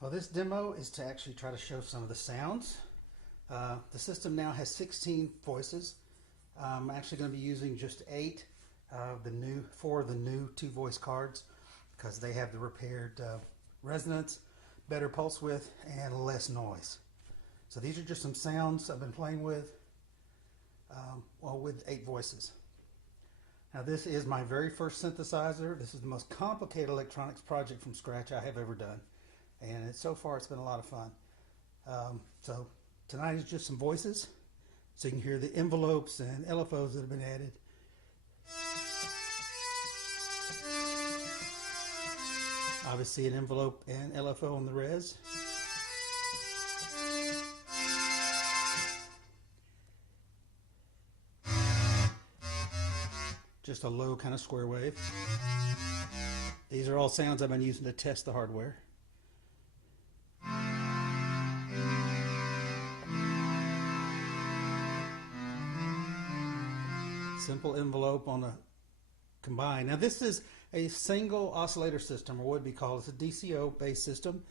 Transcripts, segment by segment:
Well, this demo is to actually try to show some of the sounds. The system now has 16 voices. I'm actually going to be using just 8 of the new 2-voice cards because they have the repaired resonance, better pulse width, and less noise. So these are just some sounds I've been playing with, with 8 voices. Now this is my very first synthesizer. This is the most complicated electronics project from scratch I have ever done. And so far it's been a lot of fun. So tonight is just some voices, so you can hear the envelopes and LFOs that have been added. Obviously an envelope and LFO on the res. Just a low kind of square wave. These are all sounds I've been using to test the hardware. Simple envelope on a combine. Now this is a single oscillator system, or what would be called, it's a DCO based system,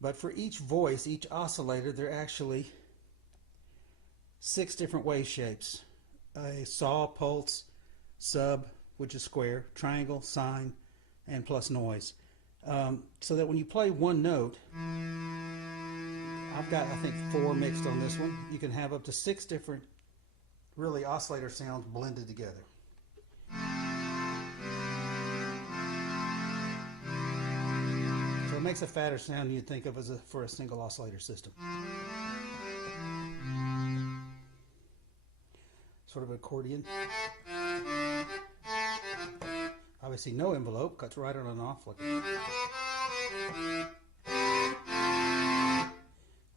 but for each voice, each oscillator, there are actually 6 different wave shapes. A saw, pulse, sub, which is square, triangle, sine, and plus noise. So that when you play one note, I've got I think 4 mixed on this one. You can have up to 6 different really oscillator sounds blended together. So it makes a fatter sound than you'd think of for a single oscillator system. Sort of an accordion. Obviously no envelope, cuts right on and off. Like a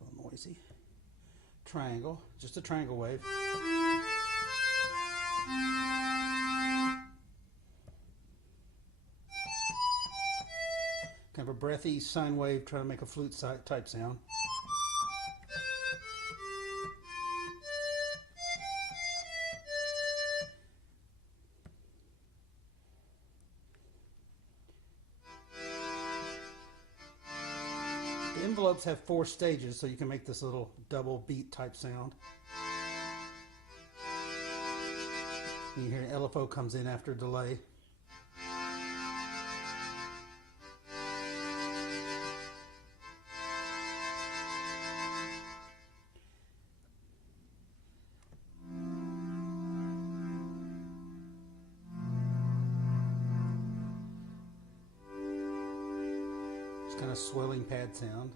little noisy. Triangle, just a triangle wave. Kind of a breathy sine wave trying to make a flute type sound. The envelopes have 4 stages, so you can make this little double beat type sound. And you hear an LFO comes in after a delay. Kind of swelling pad sound.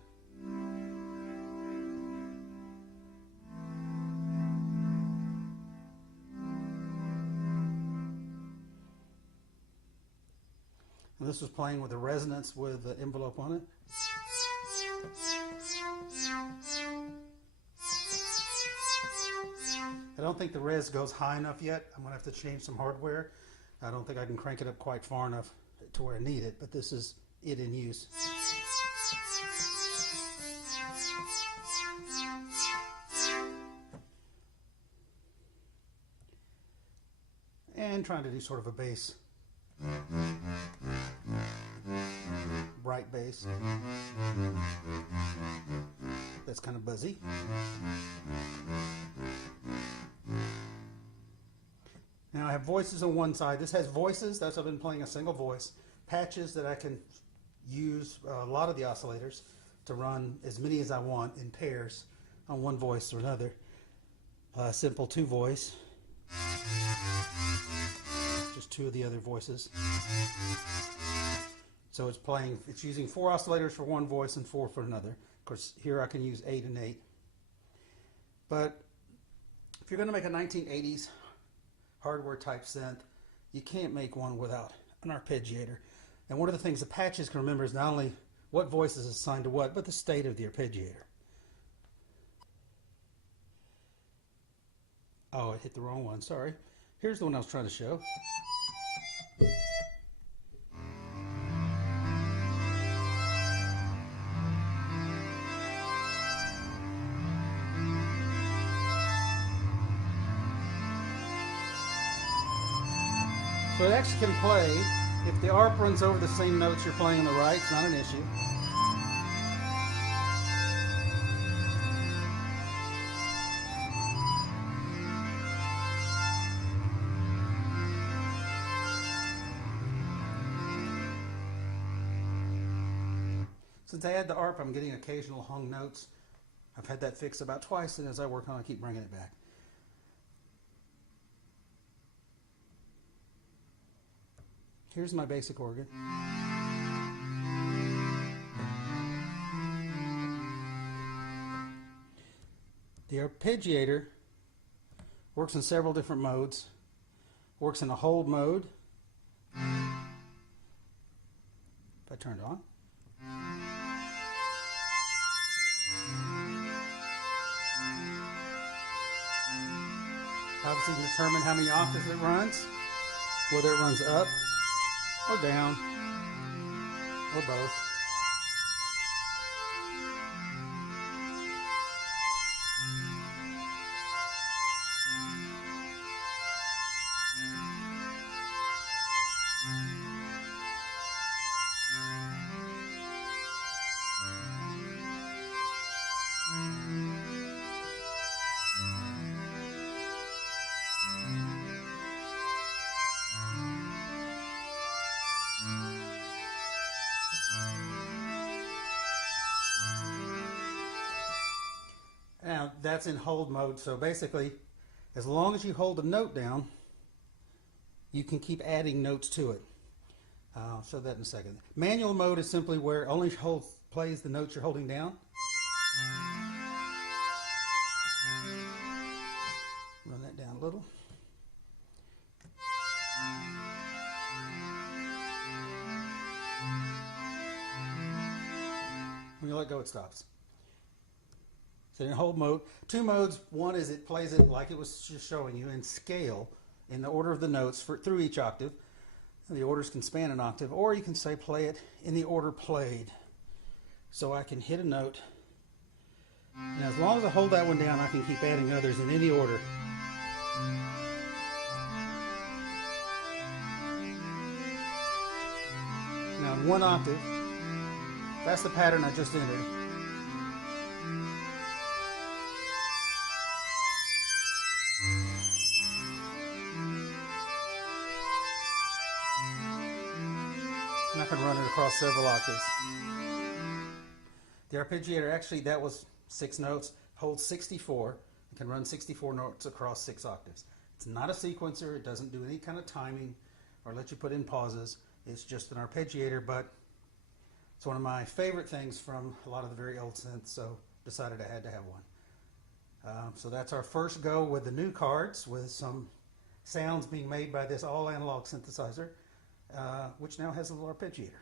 And this was playing with a resonance with the envelope on it. I don't think the res goes high enough yet. I'm going to have to change some hardware. I don't think I can crank it up quite far enough to where I need it, but this is it in use. And trying to do sort of a bass. Bright bass. That's kind of buzzy. Now I have voices on one side. This has voices, that's I've been playing a single voice. Patches that I can use a lot of the oscillators to run as many as I want in pairs on one voice or another. Simple 2-voice. Just 2 of the other voices. So it's using 4 oscillators for one voice and 4 for another. Of course, here I can use 8 and 8. But if you're going to make a 1980s hardware type synth, you can't make one without an arpeggiator. And one of the things the patches can remember is not only what voice is assigned to what, but the state of the arpeggiator. Oh, I hit the wrong one, sorry. Here's the one I was trying to show. So it actually can play, if the ARP runs over the same notes you're playing on the right, it's not an issue. Since I add the ARP, I'm getting occasional hung notes. I've had that fixed about twice, and as I work on it, I keep bringing it back. Here's my basic organ. The Arpeggiator works in several different modes. Works in a hold mode. If I turn it on. Obviously, you can determine how many octaves it runs, whether it runs up or down or both. Now that's in hold mode, so basically as long as you hold the note down, you can keep adding notes to it. I'll show that in a second. Manual mode is simply where it only plays the notes you're holding down. Run that down a little. When you let go, it stops. So in hold mode, two modes. One is it plays it like it was just showing you in scale, in the order of the notes through each octave. And the orders can span an octave, or you can say play it in the order played. So I can hit a note, and as long as I hold that one down, I can keep adding others in any order. Now in one octave, that's the pattern I just entered. And I can run it across several octaves. The Arpeggiator, actually that was 6 notes, holds 64. It can run 64 notes across 6 octaves. It's not a sequencer, it doesn't do any kind of timing or let you put in pauses. It's just an arpeggiator, but it's one of my favorite things from a lot of the very old synths, so decided I had to have one. So that's our first go with the new cards, with some sounds being made by this all analog synthesizer, which now has a little arpeggiator.